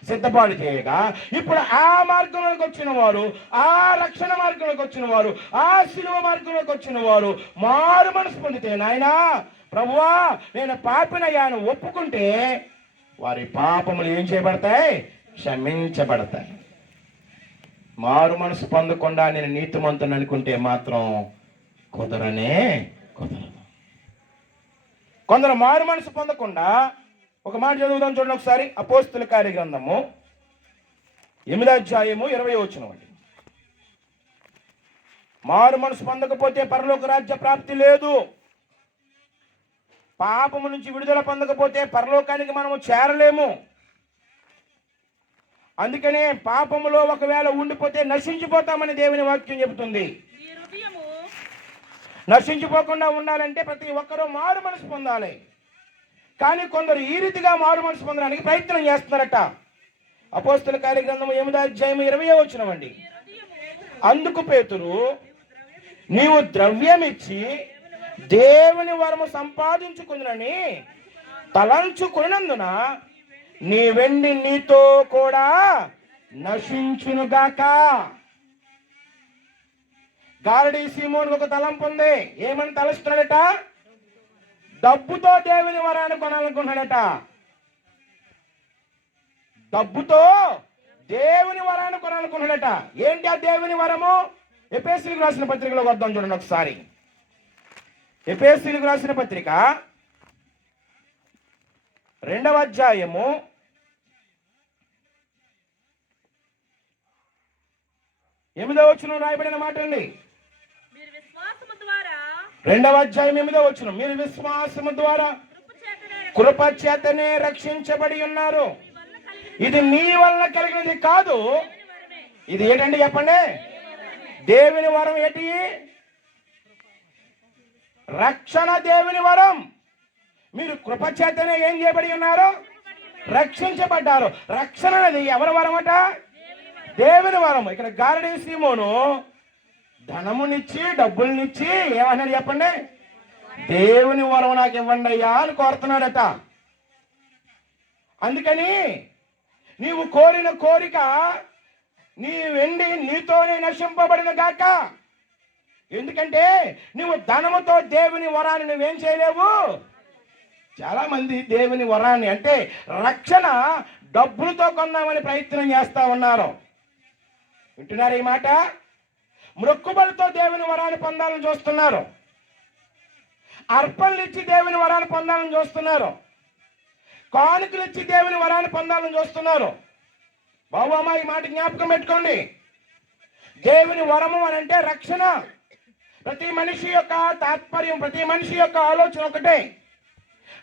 సిద్ధపాటు చేయగా, ఇప్పుడు ఆ మార్గంలోకి వచ్చిన వారు, ఆ రక్షణ మార్గంలోకి వచ్చిన వారు, ఆ శిలువ మార్గంలోకి వచ్చిన వారు మారు మనసు పొందితే, నాయనా ప్రభువా నేను పాపినయ్యాను ఒప్పుకుంటే వారి పాపములు ఏం చేయబడతాయి? క్షమించబడతాయి. మారు మనసు పొందకుండా నేను నీతిమంతుని అనుకుంటే మాత్రం కుదరనే కుదరదు. కొందరు మారు మనసు పొందకుండా, ఒక మాట చదువుదాం చూడండి ఒకసారి. అపోస్తుల కార్యగ్రంథము 8వ అధ్యాయము 20వ వచనం అండి. మారు మనసు పొందకపోతే పరలోక రాజ్య ప్రాప్తి లేదు. పాపము నుంచి విడుదల పొందకపోతే పరలోకానికి మనము చేరలేము. అందుకనే పాపములో ఒకవేళ ఉండిపోతే నశించిపోతామని దేవుని వాక్యం చెబుతుంది. నశించిపోకుండా ఉండాలంటే ప్రతి ఒక్కరూ మారు మనసు పొందాలి. కానీ కొందరు ఈ రీతిగా మారు మనసు పొందడానికి ప్రయత్నం చేస్తున్నారట. అపోస్తుల కార్యగ్రంథం 8వ అధ్యాయం 20వ వచనం అండి. అందుకు పేతురు, నీవు ద్రవ్యమిచ్చి దేవుని వరము సంపాదించుకుందునని తలంచుకున్నందున నీ వెండి నీతో కూడా నశించునుగాక. గారడీ సీమోను ఒక తలంపు ఉంది. ఏమని తలుస్తున్నాడట? డబ్బుతో దేవుని వరాన్ని కొనాలనుకున్నాడట. డబ్బుతో దేవుని వరాన్ని కొనాలనుకున్నాడట. ఏంటి ఆ దేవుని వరము? ఎఫెసీయులకు రాసిన పత్రికలో వద్దాం చూడండి ఒకసారి. ఎఫెసీయులకు రాసిన పత్రిక 2వ అధ్యాయము 8వ వచనం రాయబడిన మాట అండి. 2వ అధ్యాయం 8వ వచనం, మీరు విశ్వాసము ద్వారా కృప చేతనే రక్షించబడి ఉన్నారు. ఇది నీ వలన కలిగినది కాదు. ఇది ఏంటండి చెప్పండి? దేవుని వరం. ఏంటి రక్షణ? దేవుని వరం. మీరు కృప చేతనే ఏం చేయబడి ఉన్నారు? రక్షించబడ్డారు. రక్షణ అనేది ఎవరి వరం అట? దేవుని వరం. ఇక్కడ గారడీ సీమోను ధనమునిచ్చి డబ్బులనిచ్చి ఏమన్నాడు చెప్పండి? దేవుని వరం నాకు ఇవ్వండి అయ్యా అని కోరుతున్నాడట. అందుకని నీవు కోరిన కోరిక నీ వెండి నీతోనే నశింపబడిన గాక. ఎందుకంటే నువ్వు ధనముతో దేవుని వరాన్ని నువ్వేం చేయలేవు. చాలా మంది దేవుని వరాన్ని అంటే రక్షణ డబ్బులతో కొందామని ప్రయత్నం చేస్తా ఉన్నారు. వింటున్నారు ఈ మాట? మొక్కుబడితో దేవుని వరాన్ని పొందాలని చూస్తున్నారు. అర్పణలు ఇచ్చి దేవుని వరాన్ని పొందాలని చూస్తున్నారు. కానుకలు ఇచ్చి దేవుని వరాన్ని పొందాలని చూస్తున్నారు. బాబు అమ్మ ఈ మాట జ్ఞాపకం పెట్టుకోండి. దేవుని వరము అని అంటే రక్షణ. ప్రతి మనిషి యొక్క తాత్పర్యం, ప్రతి మనిషి యొక్క ఆలోచన ఒకటే.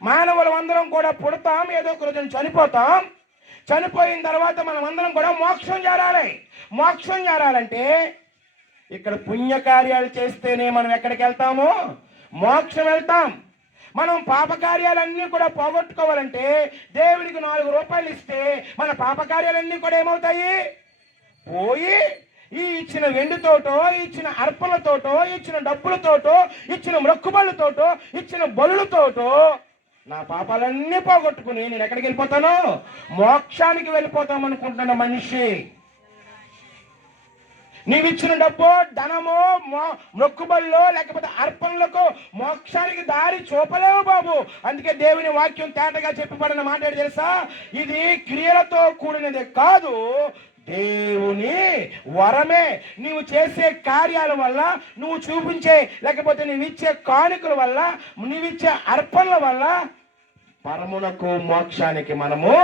మానవులం అందరం కూడా పుడతాం, ఏదో ఒక రోజు చనిపోతాం. చనిపోయిన తర్వాత మనం అందరం కూడా మోక్షం చేరాలి. మోక్షం చేరాలంటే ఇక్కడ పుణ్యకార్యాలు చేస్తేనే మనం ఎక్కడికి వెళ్తాము? మోక్షం వెళ్తాం. మనం పాపకార్యాలన్నీ కూడా పోగొట్టుకోవాలంటే దేవునికి 4 రూపాయలు ఇస్తే మన పాపకార్యాలన్నీ కూడా ఏమవుతాయి? పోయి ఈ ఇచ్చిన వెండితోటో, ఇచ్చిన అర్పణలతోటో, ఇచ్చిన డబ్బులతోటో, ఇచ్చిన మొక్కుబళ్ళతోటో, ఇచ్చిన బలులతోటో నా పాపాలన్నీ పోగొట్టుకుని నేను ఎక్కడికి వెళ్ళిపోతాను? మోక్షానికి వెళ్ళిపోతాం అనుకుంటున్న మనిషి. నీవిచ్చిన డబ్బు, ధనమో, మొక్కుబళ్ళో లేకపోతే అర్పణలకు మోక్షానికి దారి చూపలేవు బాబు. అందుకే దేవుని వాక్యం తేటగా చెప్పబడిన మాట ఏంటి తెలుసా? ఇది క్రియలతో కూడినది కాదు, దేవుని వరమే. నీవు చేసే కార్యాల వల్ల, నువ్వు చూపించే లేకపోతే నీవిచ్చే కానుకల వల్ల, నీవిచ్చే అర్పణల వల్ల పరమునకు మోక్షానికి మనము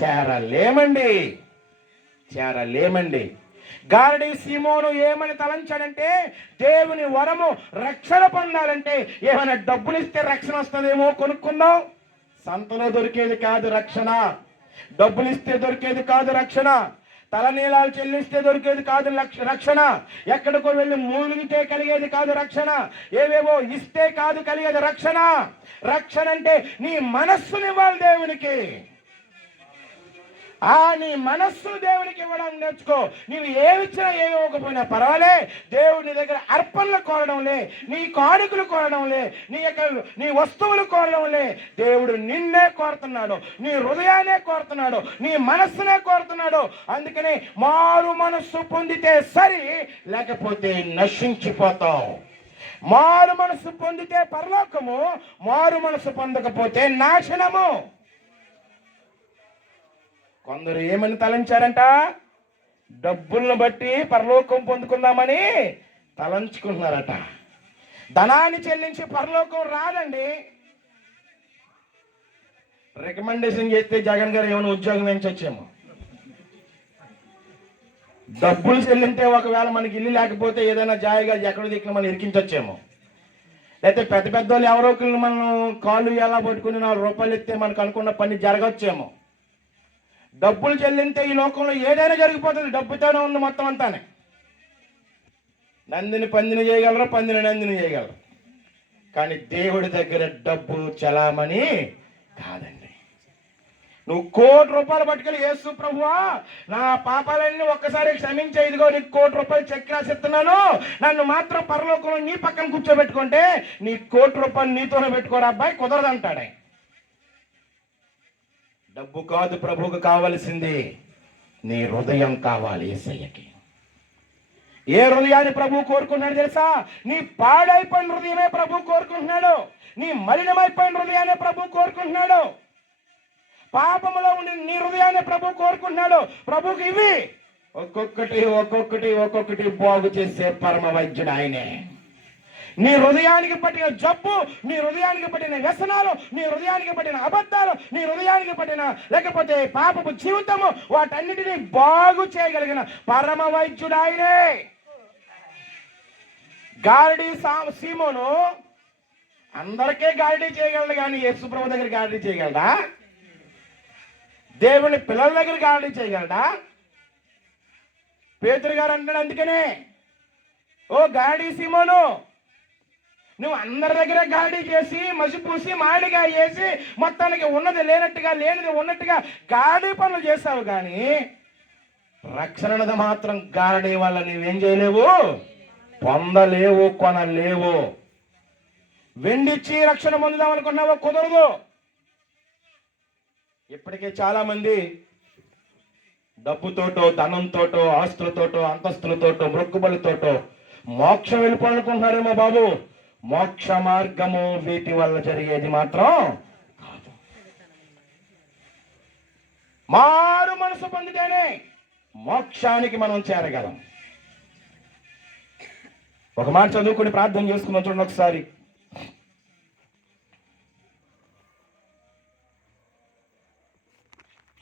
చేరలేమండి. చేరలేమండి. గారడీ సీమోను ఏమని తలంచాడంటే దేవుని వరము రక్షణ పొందాలంటే ఏమైనా డబ్బులు ఇస్తే రక్షణ వస్తుందేమో కొనుక్కుందాం. సంతలో దొరికేది కాదు రక్షణ. డబ్బులు ఇస్తే దొరికేది కాదు రక్షణ. తలనీలాలు చెల్లిస్తే దొరికేది కాదు రక్షణ. ఎక్కడికో వెళ్ళి మూలిగితే కలిగేది కాదు రక్షణ. ఏవేవో ఇస్తే కాదు కలిగేది రక్షణ. రక్షణ అంటే నీ మనస్సునివ్వాలి దేవునికి. నీ మనస్సు దేవుడికి ఇవ్వడం నేర్చుకో. నీవు ఏమిచ్చినా ఏమి ఇవ్వకపోయినా పర్వాలే, దేవుడి దగ్గర అర్పణలు కోరడంలే, నీ కానుకలు కోరడంలే, నీ వస్తువులు కోరడంలే. దేవుడు నిన్నే కోరుతున్నాడు, నీ హృదయాన్నే కోరుతున్నాడు, నీ మనస్సునే కోరుతున్నాడు. అందుకని మారు మనస్సు పొందితే సరి, లేకపోతే నశించిపోతావు. మారు మనస్సు పొందితే పరలోకము, మారు మనస్సు పొందకపోతే నాశనము. కొందరు ఏమని తలంచారంట? డబ్బులను బట్టి పరలోకం పొందుకుందామని తలంచుకుంటున్నారట. ధనాన్ని చెల్లించి పరలోకం రాదండి. రికమెండేషన్ చేస్తే జగన్ గారు ఏమైనా ఉద్యోగం వేయించొచ్చేమో. డబ్బులు చెల్లింటే ఒకవేళ మనకి ఇల్లు లేకపోతే ఏదైనా జాయిగా ఎక్కడ దిక్కున మనం ఇరికించొచ్చేమో. లేకపోతే పెద్ద పెద్ద వాళ్ళు ఎవరో ఒకరిని మనం కాళ్ళు ఎలా పట్టుకుని 4 రూపాయలు ఇస్తే మనకు అనుకున్న పని జరగచ్చేమో. డబ్బులు చెల్లింటే ఈ లోకంలో ఏదైనా జరిగిపోతుంది. డబ్బుతోనే ఉంది మొత్తం అంతానే. నందిని పందిని చేయగలరు, పందిని నందిని చేయగలరు, కానీ దేవుడి దగ్గర డబ్బు చలామణి కాదండి. నువ్వు 1 కోటి రూపాయలు పట్టుకెళ్ళి, యేసు ప్రభువా నా పాపాలన్నీ ఒక్కసారి క్షమించే, ఇదిగో నీకు 1 కోటి రూపాయలు చెక్ రాసిస్తున్నాను, నన్ను మాత్రం పరలోకంలో నీ పక్కన కూర్చోబెట్టుకుంటే నీ 1 కోటి రూపాయలు నీతోనే పెట్టుకోరా అబ్బాయి, కుదరదంటాడే. డబ్బు కాదు ప్రభువుకు కావలసింది, నీ హృదయం కావాలి యేసయ్యకి. ఏ హృదయాన్ని ప్రభువు కోరుకుంటున్నాడు తెలుసా? నీ పాడైపోయిన హృదయమే ప్రభువు కోరుకుంటున్నాడు. నీ మలినమైపోయిన హృదయాన్ని ప్రభువు కోరుకుంటున్నాడు. పాపములో ఉండి నీ హృదయాన్ని ప్రభువు కోరుకుంటున్నాడు. ప్రభువుకి ఇవి ఒక్కొక్కటి బాగు చేసే పరమ వైద్యుడు ఆయనే. నీ హృదయానికి పట్టిన జబ్బు, నీ హృదయానికి పట్టిన వ్యసనాలు, నీ హృదయానికి పట్టిన అబద్ధాలు, నీ హృదయానికి పట్టిన లేకపోతే పాపపు జీవితము, వాటన్నిటినీ బాగు చేయగలిగిన పరమ వైద్యుడు ఆయనే. గారడీ సీమోను అందరికీ గారడీ చేయగలడు, కానీ యేసు ప్రభు దగ్గర గారడీ చేయగలడా? దేవుని పిల్లల దగ్గర గారడీ చేయగలడా? పేతురు గారు అంటాడు అందుకనే, ఓ గారడీ సీమోను, నువ్వు అందరి దగ్గర గారడీ చేసి మసి పూసి మాడిగా వేసి మొత్తానికి ఉన్నది లేనట్టుగా లేనిది ఉన్నట్టుగా గారడీ పనులు చేస్తావు, కానీ రక్షణది మాత్రం గారడీ వల్ల నువ్వేం చేయలేవు, పొందలేవు, కొనలేవు. వెండిచ్చి రక్షణ పొందుదాం అనుకున్నావో కుదరదు. ఇప్పటికే చాలా మంది డబ్బుతోటో, ధనంతోటో, ఆస్తులతోటో, అంతస్తులతోటో, మొక్కుబలితోటో మోక్షం వెళ్ళిపోవాలనుకుంటున్నారేమో బాబు. మోక్ష మార్గము వీటి వల్ల జరిగేది మాత్రం కాదు. మారు మనసు పొందితేనే మోక్షానికి మనం చేరగలం. ఒక మాట చదువుకుని ప్రార్థన చేసుకున్నాం చూడండి ఒకసారి.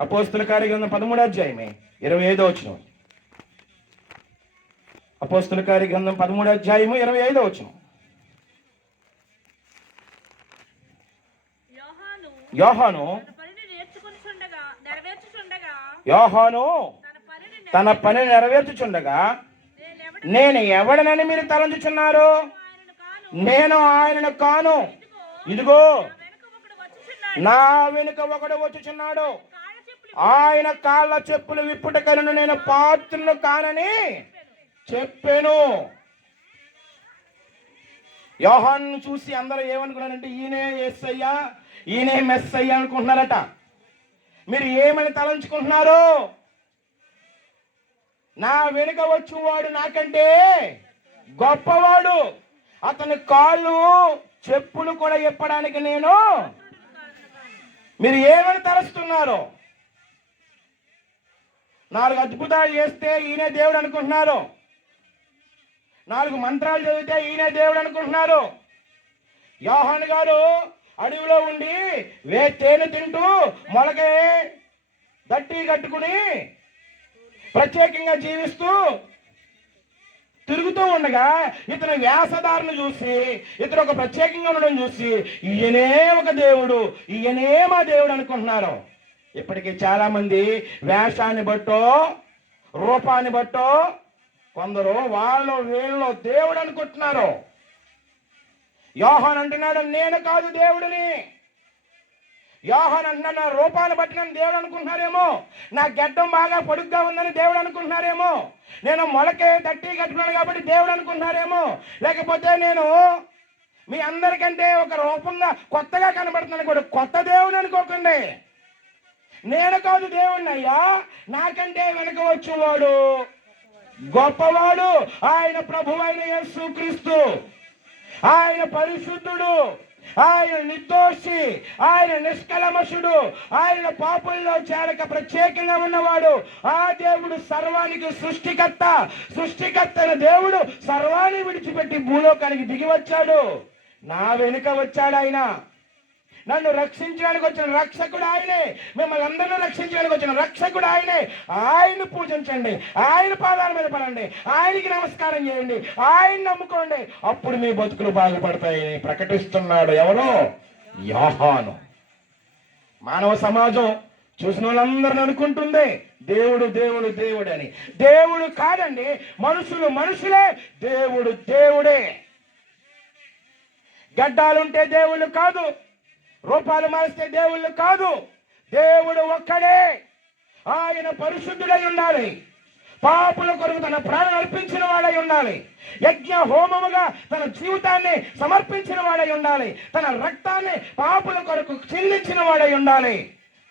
అపోస్తుల కార్యగ్రంథం 13వ అధ్యాయమే 25వ వచనం. అపోస్తుల కార్యగ్రంథం 13వ అధ్యాయము 25వ వచనం. యోహాను తన పని నెరవేర్చుచుండగా నేను ఎవడనని మీరు తలంచుచున్నారు? నేను ఆయనను కాను, ఇదిగో నా వెనుక ఒకడు వచ్చుచున్నాడు, ఆయన కాళ్ళ చెప్పులు విప్పుటకను నేను పాత్రను కానని చెప్పాను. యోహాను చూసి అందరూ ఏమనుకున్నారంటే, ఈయనే యేసయ్య, ఈయనే మెస్సయ్య అనుకుంటున్నారట. మీరు ఏమని తలంచుకుంటున్నారు? నా వెనుక వచ్చేవాడు నాకంటే గొప్పవాడు, అతని కాళ్ళు చెప్పులు కూడా ఇప్పడానికి నేను. మీరు ఏమని తలుస్తున్నారు? 4 అద్భుతాలు చేస్తే ఈయనే దేవుడు అనుకుంటున్నారు, 4 మంత్రాలు చదివితే ఈయనే దేవుడు అనుకుంటున్నారు. యోహాను గారు అడవిలో ఉండి తేనె తింటూ మొలకే గట్టి కట్టుకుని ప్రత్యేకంగా జీవిస్తూ తిరుగుతూ ఉండగా ఇతని వేషధారణ చూసి, ఇతను ఒక ప్రత్యేకంగా ఉండడం చూసి ఈయనే ఒక దేవుడు, ఈయనే మా దేవుడు అనుకుంటున్నారు. ఇప్పటికీ చాలా మంది వేషాన్ని బట్టో, రూపాన్ని బట్టో కొందరు వాళ్ళు వీళ్ళు దేవుడు అనుకుంటున్నారు. యోహాను అంటున్నాడు, నేను కాదు దేవుడిని, యోహాను అంటున్నాడు, నా రూపాన్ని బట్టి నన్ను దేవుడు అనుకుంటున్నారేమో, నా గడ్డం బాగా పొడుగ్గా ఉందని దేవుడు అనుకుంటున్నారేమో, నేను మొలకే తట్టి కట్టుకున్నాను కాబట్టి దేవుడు అనుకుంటున్నారేమో, లేకపోతే నేను మీ అందరికంటే ఒక రూపంగా కొత్తగా కనబడుతున్నాను కూడా కొత్త దేవుడు అనుకోకండి. నేను కాదు దేవుణ్ణి అయ్యా, నాకంటే వెనక వచ్చేవాడు గొప్పవాడు. ఆయన ప్రభు అయిన యేసుక్రీస్తు. ఆయన పరిశుద్ధుడు, ఆయన నిర్దోషి, ఆయన నిష్కలమషుడు, ఆయన పాపుల్లో చేరక ప్రత్యేకంగా ఉన్నవాడు. ఆ దేవుడు సర్వానికి సృష్టికర్త. సృష్టికర్త దేవుడు సర్వాన్ని విడిచిపెట్టి భూలోకానికి దిగి వచ్చాడు. నా వెనుక వచ్చాడు ఆయన. నన్ను రక్షించడానికి వచ్చిన రక్షకుడు ఆయనే. మిమ్మల్ని అందరినీ రక్షించడానికి వచ్చిన రక్షకుడు ఆయనే. ఆయన్ని పూజించండి, ఆయన పాదాల మీద పడండి, ఆయనకి నమస్కారం చేయండి, ఆయన నమ్ముకోండి, అప్పుడు మీ బతుకులు బాగుపడతాయని ప్రకటిస్తున్నాడు. ఎవరో? యోహాను. మానవ సమాజం చూసిన వాళ్ళందరిని అనుకుంటుంది దేవుడు దేవుడు దేవుడు అని. దేవుడు కాదండి, మనుషులు మనుషులే, దేవుడు దేవుడే. గడ్డాలుంటే దేవుళ్ళు కాదు, రూపాలు మారిస్తే దేవుళ్ళు కాదు. దేవుడు ఒక్కడే. ఆయన పరిశుద్ధుడై ఉండాలి, పాపుల కొరకు తన ప్రాణం అర్పించిన వాడై ఉండాలి, యజ్ఞ హోమముగా తన జీవితాన్ని సమర్పించిన వాడై ఉండాలి, తన రక్తాన్ని పాపుల కొరకు చెల్లించిన వాడై ఉండాలి,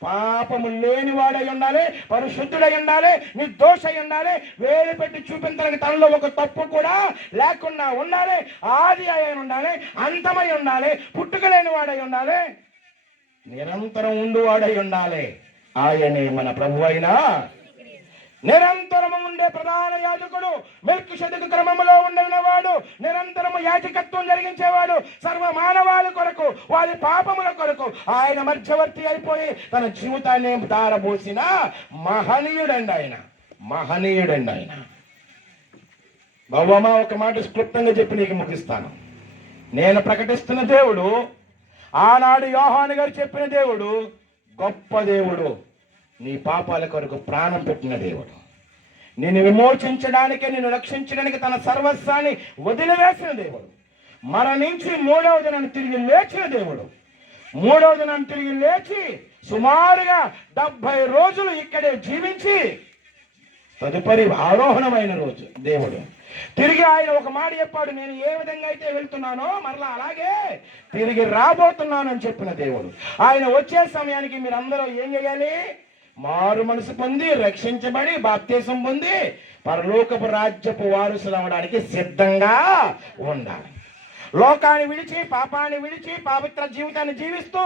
పాపము లేని వాడై ఉండాలి, పరిశుద్ధుడై ఉండాలి, నిర్దోషై ఉండాలి, వేలు పెట్టి చూపించడానికి తనలో ఒక తప్పు కూడా లేకుండా ఉండాలి, ఆది అయి ఉండాలి, అంతమై ఉండాలి, పుట్టుక లేని వాడై ఉండాలి, నిరంతరం ఉండువాడై ఉండాలి. ఆయనే మన ప్రభు అయినా నిరంతరము ఉండే ప్రధాన యాజకుడు, మెల్కీషెదెకు క్రమములో ఉండేవాడు, నిరంతరము యాజకత్వం జరిగించేవాడు, సర్వ మానవాళి కొరకు వారి పాపముల కొరకు ఆయన మధ్యవర్తి అయిపోయి తన జీవితాన్ని దారబోసిన మహనీయుడండి ఆయన. మహనీయుడండి ఆయన. బాబమ్మ, ఒక మాట క్లుప్తంగా చెప్పి నీకు ముగిస్తాను. నేను ప్రకటిస్తున్న దేవుడు, ఆనాడు యోహాను గారు చెప్పిన దేవుడు గొప్ప దేవుడు. నీ పాపాల కొరకు ప్రాణం పెట్టిన దేవుడు, నిన్ను విమోచించడానికి, నిన్ను రక్షించడానికి తన సర్వస్వాన్ని వదిలివేసిన దేవుడు, మరణించి మూడవ దినాన్ని తిరిగి లేచిన దేవుడు. మూడవ దినాన్ని తిరిగి లేచి సుమారుగా 70 రోజులు ఇక్కడే జీవించి తదుపరి ఆరోహణమైన రోజు దేవుడు తిరిగి ఆయన ఒక మాట చెప్పాడు, నేను ఏ విధంగా అయితే వెళ్తున్నానో మరలా అలాగే తిరిగి రాబోతున్నాను అని చెప్పిన దేవుడు. ఆయన వచ్చే సమయానికి మీరందరూ ఏం చేయాలి? మారు మనసు పొంది, రక్షించబడి, బాప్తీసం పొంది పరలోకపు రాజ్యపు వారసులు అవడానికి సిద్ధంగా ఉండాలి. లోకాన్ని విడిచి, పాపాన్ని విడిచి, పవిత్ర జీవితాన్ని జీవిస్తూ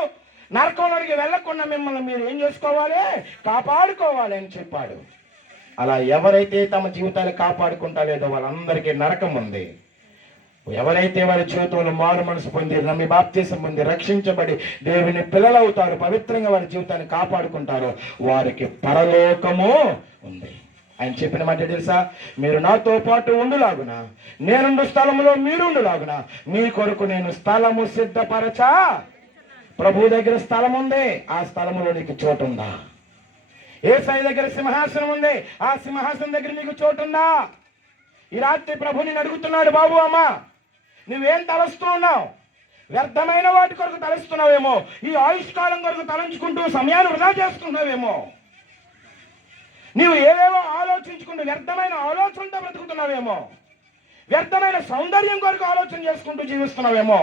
నరకంలోకి వెళ్లకుండా మిమ్మల్ని మీరు ఏం చేసుకోవాలి? కాపాడుకోవాలి అని చెప్పాడు. అలా ఎవరైతే తమ జీవితాన్ని కాపాడుకుంటాలేదో వాళ్ళందరికీ నరకం ఉంది. ఎవరైతే వారి జీవితంలో మారు మనసు పొంది, నమ్మి బాప్తీసం పొంది, రక్షించబడి దేవుని పిల్లలవుతారు, పవిత్రంగా వారి జీవితాన్ని కాపాడుకుంటారో వారికి పరలోకము ఉంది. ఆయన చెప్పిన మాట తెలుసా? మీరు నాతో పాటు ఉండులాగున, నేనుండు స్థలములో మీరుండులాగున మీ కొరకు నేను స్థలము సిద్ధపరచా. ప్రభు దగ్గర స్థలం ఉంది, ఆ స్థలములో నీకు చోటు ఉందా? యేసయ్య దగ్గర సింహాసనం ఉంది, ఆ సింహాసనం దగ్గర నీకు చోటు ఉందా? ఈ రాత్రి ప్రభు నిన్ను అడుగుతున్నాడు, బాబు అమ్మ, నువ్వేం తలస్తూ ఉన్నావు? వ్యర్థమైన వాటి కొరకు తలస్తున్నావేమో, ఈ ఆయుష్కాలం కొరకు తలంచుకుంటూ సమయాన్ని వృధా చేసుకుంటున్నావేమో, నీవు ఏవేవో ఆలోచించుకుంటూ వ్యర్థమైన ఆలోచనతో బ్రతుకుతున్నావేమో, వ్యర్థమైన సౌందర్యం కొరకు ఆలోచన చేసుకుంటూ జీవిస్తున్నావేమో.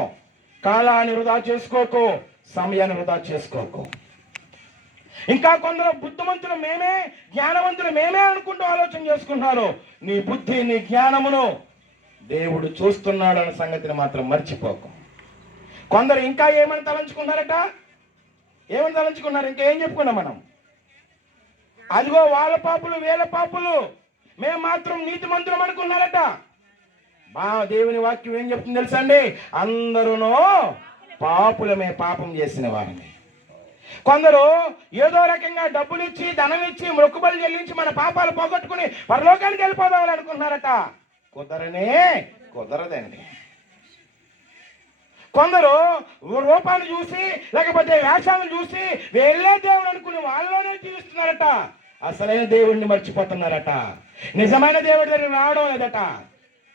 కాలాన్ని వృధా చేసుకోకు, సమయాన్ని వృధా చేసుకోకు. ఇంకా కొందరు బుద్ధిమంతులు మేమే, జ్ఞానవంతులు మేమే అనుకుంటూ ఆలోచన చేసుకుంటున్నారు. నీ బుద్ధి, నీ జ్ఞానమును దేవుడు చూస్తున్నాడు అనే సంగతిని మాత్రం మర్చిపోకు. కొందరు ఇంకా ఏమని తలంచుకున్నారట? ఏమని తలంచుకున్నారు? ఇంకా ఏం చెప్పుకున్నాం మనం? అదిగో వాళ్ళ పాపులు, వీళ్ళ పాపులు, మేము మాత్రం నీతిమంతులం అనుకున్నారట. దేవుని వాక్యం ఏం చెప్తుంది తెలుసా అండి? అందరూనూ పాపులమే, పాపం చేసిన వారిని. కొందరు ఏదో రకంగా డబ్బులు ఇచ్చి, ధనం ఇచ్చి, మొక్కుబడులు చెల్లించి మన పాపాలు పోగొట్టుకుని పరలోకానికి వెళ్ళిపోదామని అనుకుంటున్నారట. కుదరదండి. కొందరు రూపాన్ని చూసి, లేకపోతే వేషాలను చూసి వెళ్ళే దేవుడు అనుకుని వాళ్ళలోనే జీవిస్తున్నారట. అసలైన దేవుడిని మర్చిపోతున్నారట. నిజమైన దేవుడి దగ్గర రావడం లేదట.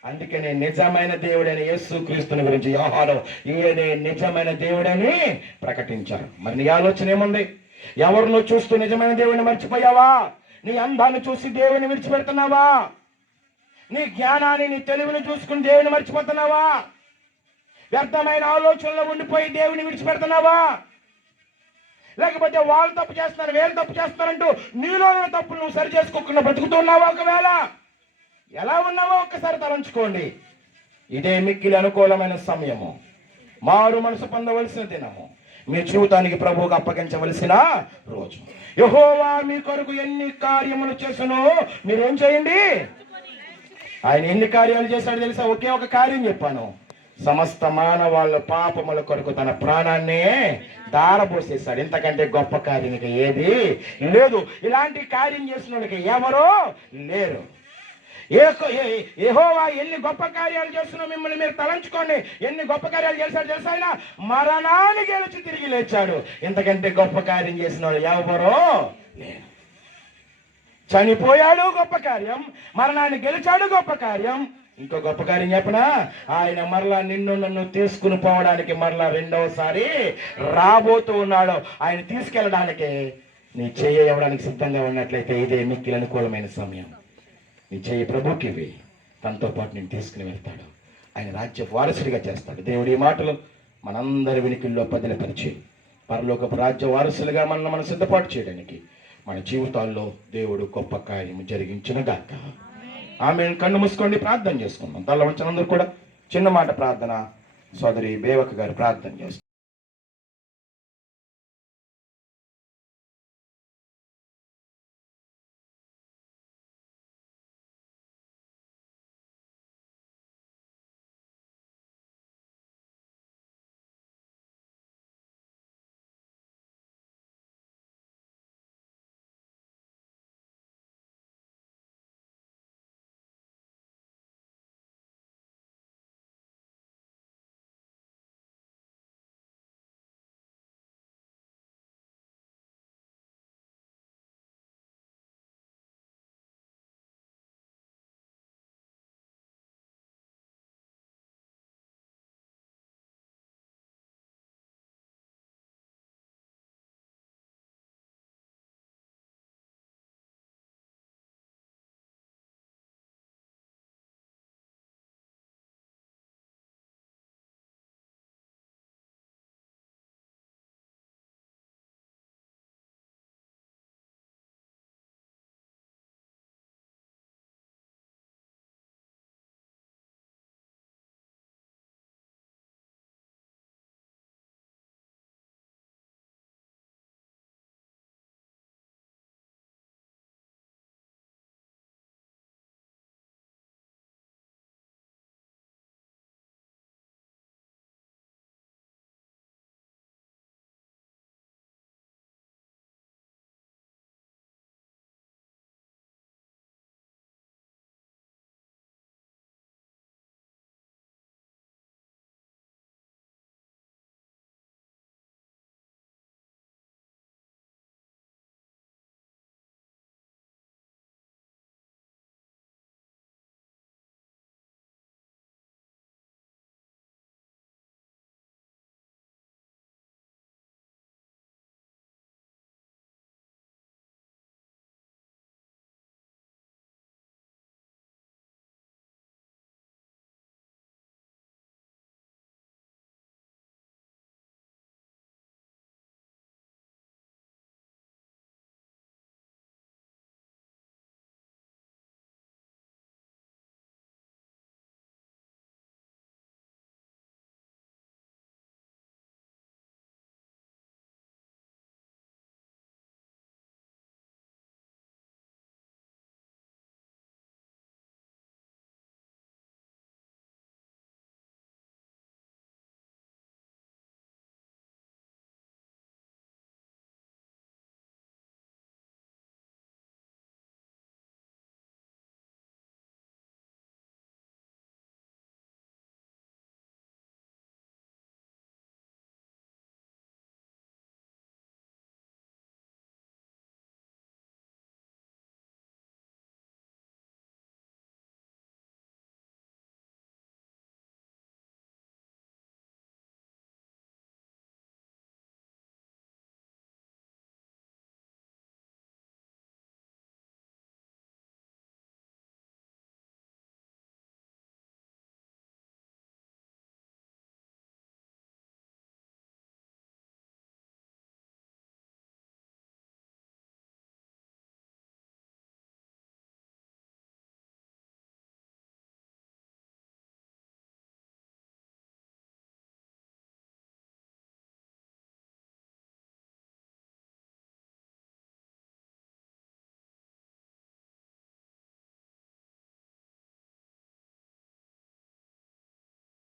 అందుకనే నిజమైన దేవుడైన యేసు క్రీస్తుని గురించి యోహాను ఈయనే నిజమైన దేవుడని ప్రకటించారు. మరి నీ ఆలోచన ఏముంది? ఎవరినో చూస్తూ నిజమైన దేవుడిని మర్చిపోయావా? నీ అందాన్ని చూసి దేవుని విడిచిపెడుతున్నావా? నీ జ్ఞానాన్ని, నీ తెలివిని చూసుకుని దేవుని మర్చిపోతున్నావా? వ్యర్థమైన ఆలోచనలో ఉండిపోయి దేవుని విడిచిపెడుతున్నావా? లేకపోతే వాళ్ళు తప్పు చేస్తున్నారు, వేరు తప్పు చేస్తున్నారంటూ నీలో ఉన్న తప్పులు నువ్వు సరి చేసుకోకుండా బ్రతుకుతున్నావా? ఒకవేళ ఎలా ఉన్నావో ఒక్కసారి తలంచుకోండి. ఇదే మిక్కిలి అనుకూలమైన సమయము, మారు మనసు పొందవలసిన దినము, మీ జీవితానికి ప్రభువుకు అప్పగించవలసిన రోజు. యెహోవా మీ కొరకు ఎన్ని కార్యములు చేసును మీరేం చేయండి. ఆయన ఎన్ని కార్యాలు చేశాడో తెలుసా? ఒకే ఒక కార్యం చెప్పాను. సమస్త మానవాళ్ళ పాపముల కొరకు తన ప్రాణాన్నే దారపోసేశాడు. ఇంతకంటే గొప్ప కార్యం ఇక ఏది లేదు. ఇలాంటి కార్యం చేసిన వాళ్ళకి ఎవరో లేరు. యెహోవా ఎన్ని గొప్ప కార్యాలు చేస్తున్నా మిమ్మల్ని మీరు తలంచుకోండి. ఎన్ని గొప్ప కార్యాలు చేశాడు తెలుసా? ఆయన మరణాన్ని గెలిచి తిరిగి లేచాడు. ఇంతకంటే గొప్ప కార్యం చేసిన వాళ్ళు ఎవరో లేరు. చనిపోయాడు, గొప్ప కార్యం. మరణాన్ని గెలిచాడు, గొప్ప కార్యం. ఇంకో గొప్ప కార్యం చెప్పనా? ఆయన మరలా నిన్ను నన్ను తీసుకుని పోవడానికి మరలా రెండవసారి రాబోతూ ఉన్నాడు. ఆయన తీసుకెళ్ళడానికి నీ చెయ్యి ఇవ్వడానికి సిద్ధంగా ఉన్నట్లయితే ఇదే మిక్కిలి అనుకూలమైన సమయం. నీ చెయ్యి ప్రభుకి ఇవి, తనతో పాటు నేను తీసుకుని వెళ్తాడు. ఆయన రాజ్య వారసుడిగా చేస్తాడు. దేవుడి ఈ మాటలు మనందరి వినికిల్లో పదిలపరిచి పరలోకపు రాజ్య వారసులుగా మనం సిద్ధపాటు చేయడానికి మన జీవితాల్లో దేవుడు గొప్ప కార్యము జరిగించునుగాక. ఆమె కన్ను మూసుకోండి, ప్రార్థన చేసుకుందాం. తల్ల వంచనందరూ కూడా చిన్న మాట ప్రార్థన. సోదరి బేవక గారు ప్రార్థన చేస్తారు.